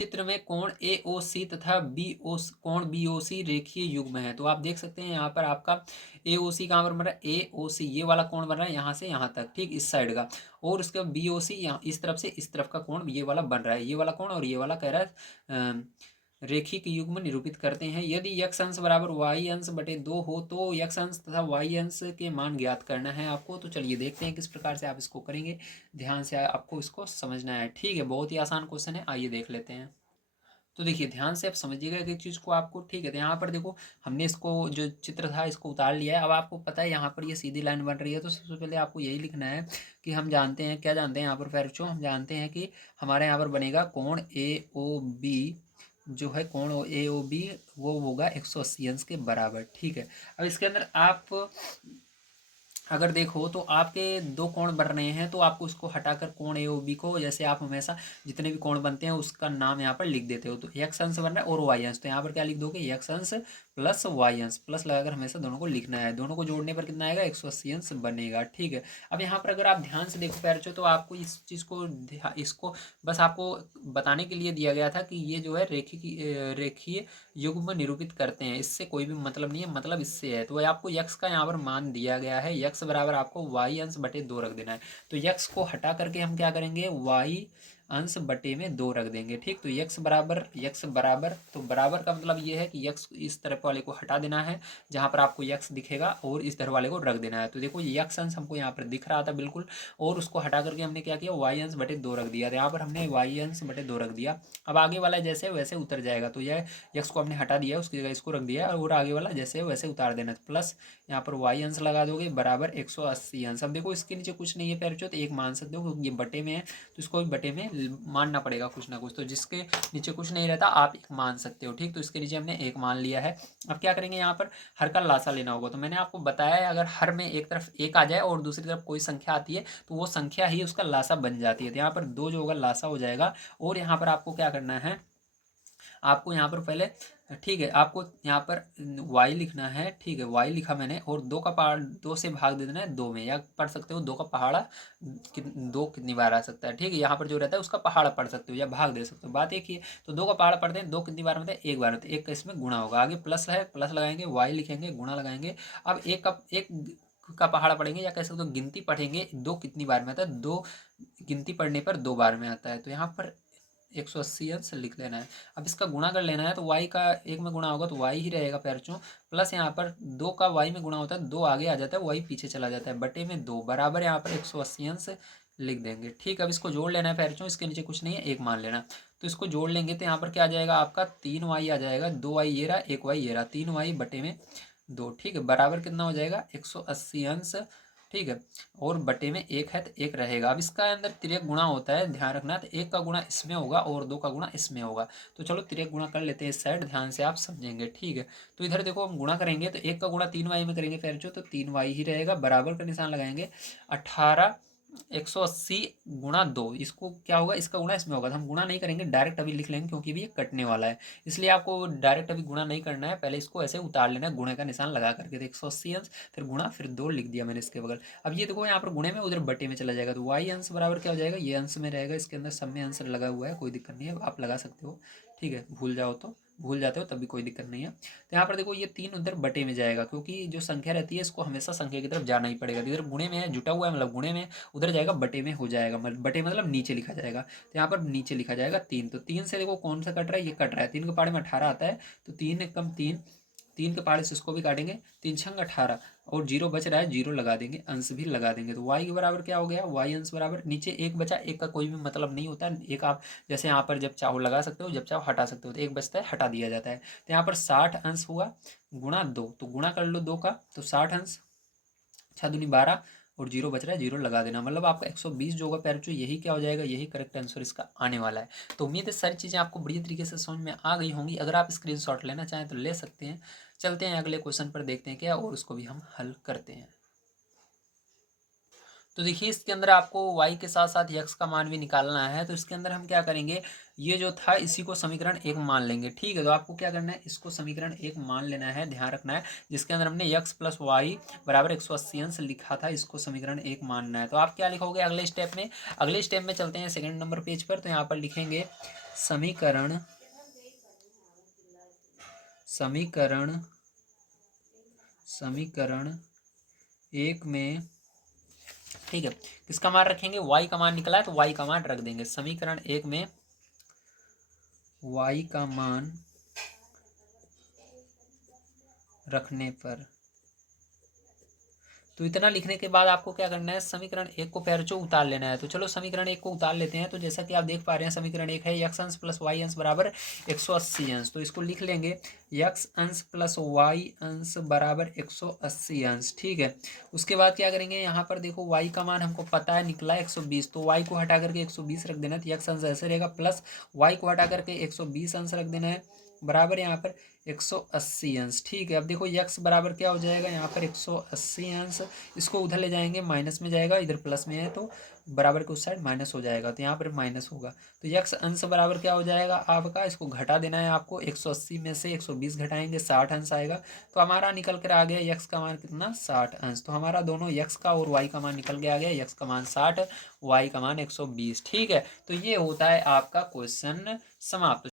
चित्र में कोण AOC तथा कोण BOC रेखीय युग्म है। तो आप देख सकते हैं यहाँ पर आपका AOC कहाँ पर बन रहा है, AOC ये वाला कोण बन रहा है यहाँ से यहाँ तक, ठीक इस साइड का, और उसके बाद BOC यहाँ इस तरफ से इस तरफ का कोण ये वाला बन रहा है, ये वाला कोण और ये वाला कह रहा है रेखिक युग्म निरूपित करते हैं। यदि x अंश बराबर y अंश बटे 2 हो तो x अंश तथा y अंश के मान ज्ञात करना है आपको। तो चलिए देखते हैं किस प्रकार से आप इसको करेंगे, ध्यान से आपको इसको समझना है, ठीक है। बहुत ही आसान क्वेश्चन है, आइए देख लेते हैं। तो देखिए ध्यान से आप समझिएगा कि चीज़ को आपको, ठीक है। तो यहाँ पर देखो हमने इसको जो चित्र था इसको उतार लिया है। अब आपको पता है यहाँ पर ये सीधी लाइन बन रही है, तो सबसे पहले आपको यही लिखना है कि हम जानते हैं, क्या जानते हैं यहाँ पर पैरचो, हम जानते हैं कि हमारे यहाँ पर बनेगा कोण AOB, जो है कोण AOB वो होगा 180 अंश के बराबर, ठीक है। अब इसके अंदर आप अगर देखो तो आपके दो कोण बन रहे हैं, तो आपको इसको हटाकर कोण AOB को, जैसे आप हमेशा जितने भी कोण बनते हैं उसका नाम यहाँ पर लिख देते हो, तो x अंश बन रहा है और y अंश, तो यहाँ पर क्या लिख दोगे, x अंश प्लस y अंश, प्लस लगाकर हमेशा दोनों को लिखना है। दोनों को जोड़ने पर कितना आएगा, 180 अंश बनेगा, ठीक है। अब यहाँ पर अगर आप ध्यान से देखो पैरचो, तो आपको इस चीज़ को इसको बस आपको बताने के लिए दिया गया था कि ये जो है रेखीय युग्म निरूपित करते हैं, इससे कोई भी मतलब नहीं है, मतलब इससे है। तो आपको यक्स का यहाँ पर मान दिया गया है, यक्स बराबर आपको वाई अंश बटे 2 रख देना है। तो यक्स को हटा करके हम क्या करेंगे, वाई अंश बटे में 2 रख देंगे, ठीक। तो यक्स बराबर, तो बराबर का मतलब ये है कि यक्स इस तरफ वाले को हटा देना है जहाँ पर आपको यक्स दिखेगा, और इस तरफ वाले को रख देना है। तो देखो यक्स अंश हमको यहाँ पर दिख रहा था बिल्कुल, और उसको हटा करके हमने क्या किया, वाई अंश बटे 2 रख दिया। तो यहाँ पर हमने वाई अंश बटे 2 रख दिया। अब आगे वाला जैसे वैसे उतर जाएगा, तो यह यक्स को हमने हटा दिया, उसकी जगह इसको रख दिया, और आगे वाला जैसे वैसे उतार देना। प्लस यहाँ पर वाई अंश लगा दोगे बराबर 180 अंश। अब देखो इसके नीचे कुछ नहीं है पैरचो, तो एक मान सकते हो क्योंकि ये बटे में है, तो इसको भी बटे में मानना पड़ेगा कुछ ना कुछ। तो जिसके नीचे कुछ नहीं रहता आप एक मान सकते हो, ठीक। तो इसके नीचे हमने एक मान लिया है। अब क्या करेंगे, यहाँ पर हर का लासा लेना होगा। तो मैंने आपको बताया है अगर हर में एक तरफ एक आ जाए और दूसरी तरफ कोई संख्या आती है तो वो संख्या ही उसका लासा बन जाती है। तो यहाँ पर 2 जो होगा लासा हो जाएगा, और यहाँ पर आपको क्या करना है, आपको यहाँ पर पहले, ठीक है, आपको यहाँ पर y लिखना है, ठीक है। y लिखा मैंने, और 2 का पहाड़ 2 से भाग दे देना है 2 में, या पढ़ सकते हो 2 का पहाड़ा 2 कितनी बार आ सकता है, ठीक है। यहाँ पर जो रहता है उसका पहाड़ा पढ़ सकते हो या भाग दे सकते हो, बात एक ही है। तो 2 का पहाड़ा पढ़ते हैं, 2 कितनी बार में होता है, एक बार होता है, एक का इसमें गुणा होगा। आगे प्लस है, प्लस लगाएंगे, y लिखेंगे, गुणा लगाएंगे। अब एक का पहाड़ा पढ़ेंगे, या कह सकते हो गिनती पढ़ेंगे, 2 कितनी बार में आता है, 2 गिनती पढ़ने पर 2 बार में आता है। तो यहाँ पर 180 अंश लिख लेना है। अब इसका गुणा कर लेना है, तो y का एक में गुणा होगा तो y ही रहेगा पैरचों, प्लस यहाँ पर 2 का y में गुणा होता है, 2 आगे आ जाता है, y पीछे चला जाता है, बटे में 2 बराबर यहाँ पर 180 अंश लिख देंगे, ठीक। अब इसको जोड़ लेना है पैरचों, इसके नीचे कुछ नहीं है, एक मान लेना। तो इसको जोड़ लेंगे तो यहाँ पर क्या आ जाएगा आपका, 3y आ जाएगा, 2y ये रहा, 1y ये रहा, 3y बटे में 2, ठीक है, बराबर कितना हो जाएगा, 180 अंश, ठीक है। और बटे में एक है तो एक रहेगा। अब इसका अंदर तिर्यक गुणा होता है, ध्यान रखना। तो एक का गुणा इसमें होगा और 2 का गुणा इसमें होगा। तो चलो तिर्यक गुणा कर लेते हैं इस साइड, ध्यान से आप समझेंगे, ठीक है। तो इधर देखो हम गुणा करेंगे, तो एक का गुणा 3y में करेंगे फिर जो, तो 3y ही रहेगा, बराबर का निशान लगाएंगे। 18 180 गुणा 2, इसको क्या होगा, इसका गुणा इसमें होगा। तो हम गुणा नहीं करेंगे, डायरेक्ट अभी लिख लेंगे क्योंकि भी ये कटने वाला है, इसलिए आपको डायरेक्ट अभी गुणा नहीं करना है, पहले इसको ऐसे उतार लेना है गुणे का निशान लगा करके। तो 180 अंश फिर गुणा फिर 2 लिख दिया मैंने इसके बगल। अब ये देखो यहाँ पर गुणे में, उधर बटे में चला जाएगा, तो वाई अंश बराबर क्या हो जाएगा, ये अंश में रहेगा, इसके अंदर सब में अंश लगा हुआ है, कोई दिक्कत नहीं है, आप लगा सकते हो, ठीक है। भूल जाते हो तब भी कोई दिक्कत नहीं है। तो यहाँ पर देखो ये 3 उधर बटे में जाएगा, क्योंकि जो संख्या रहती है इसको हमेशा संख्या की तरफ जाना ही पड़ेगा। तो इधर गुणे में है, जुटा हुआ है, मतलब गुणे में, उधर जाएगा बटे में हो जाएगा, मतलब बटे मतलब नीचे लिखा जाएगा। तो यहाँ पर नीचे लिखा जाएगा 3। तो 3 से देखो कौन सा कट रहा है, ये कट रहा है, 3 के पहाड़े में 18 आता है, तो 3 कम 3, 3 के पहाड़े से इसको भी काटेंगे, 3 छंग 18, और जीरो बच रहा है, जीरो लगा देंगे, अंश भी लगा देंगे। तो y के बराबर क्या हो गया, y अंश बराबर, नीचे एक बचा, एक का कोई भी मतलब नहीं होता, एक आप जैसे यहाँ पर जब चाहो लगा सकते हो, जब चाहो हटा सकते हो, तो एक बचता है हटा दिया जाता है। तो यहाँ पर 60 अंश हुआ गुणा 2, तो गुणा कर लो 2 का, तो 60 अंश, 6 दूनी 12, और जीरो बच रहा है, जीरो लगा देना, मतलब आपका 120 जो होगा पैरचो, यही क्या हो जाएगा, यही करेक्ट आंसर इसका आने वाला है। तो उम्मीद है सारी चीज़ें आपको बढ़िया तरीके से समझ में आ गई होंगी। अगर आप स्क्रीनशॉट लेना चाहें तो ले सकते हैं। चलते हैं अगले क्वेश्चन पर, देखते हैं क्या, और उसको भी हम हल करते हैं। तो देखिए इसके अंदर आपको y के साथ साथ x का मान भी निकालना है। तो इसके अंदर हम क्या करेंगे, ये जो था इसी को समीकरण 1 मान लेंगे। ठीक है, तो आपको क्या करना है, इसको समीकरण 1 मान लेना है, ध्यान रखना है। जिसके अंदर हमने x प्लस वाई बराबर 180 अंश लिखा था, इसको समीकरण 1 मानना है। तो आप क्या लिखोगे अगले स्टेप में, अगले स्टेप में चलते हैं सेकंड नंबर पेज पर। तो यहाँ पर लिखेंगे समीकरण समीकरण समीकरण 1 में, ठीक है, किसका मान रखेंगे, y का मान निकला है तो y का मान रख देंगे। समीकरण 1 में y का मान रखने पर, तो इतना लिखने के बाद आपको क्या करना है, समीकरण 1 को पैरचो उतार लेना है। तो चलो समीकरण 1 को उतार लेते हैं। तो जैसा कि आप देख पा रहे हैं समीकरण 1 है x अंश प्लस y अंश बराबर 180 अंश। तो इसको लिख लेंगे x अंश प्लस y अंश बराबर 180 अंश। ठीक है, उसके बाद क्या करेंगे, यहाँ पर देखो y का मान हमको पता है निकला 120, तो y को हटा करके 120 रख देना। तो x अंश ऐसे रहेगा, प्लस y को हटा करके 120 अंश रख देना है, बराबर यहाँ पर 180 अंश। ठीक है, अब देखो x बराबर क्या हो जाएगा, यहाँ पर 180 अंश, इसको उधर ले जाएंगे माइनस में जाएगा, इधर प्लस में है तो बराबर के उस साइड माइनस हो जाएगा, तो यहाँ पर माइनस होगा। तो x अंश बराबर क्या हो जाएगा आपका, इसको घटा देना है आपको, 180 में से 120 घटाएंगे 60 अंश आएगा। तो हमारा निकल कर आ गया x का मान कितना, 60 अंश। तो हमारा दोनों x का और y का मान निकल के आ गया, x का मान 60, y का मान 120। ठीक है, तो ये होता है आपका क्वेश्चन समाप्त।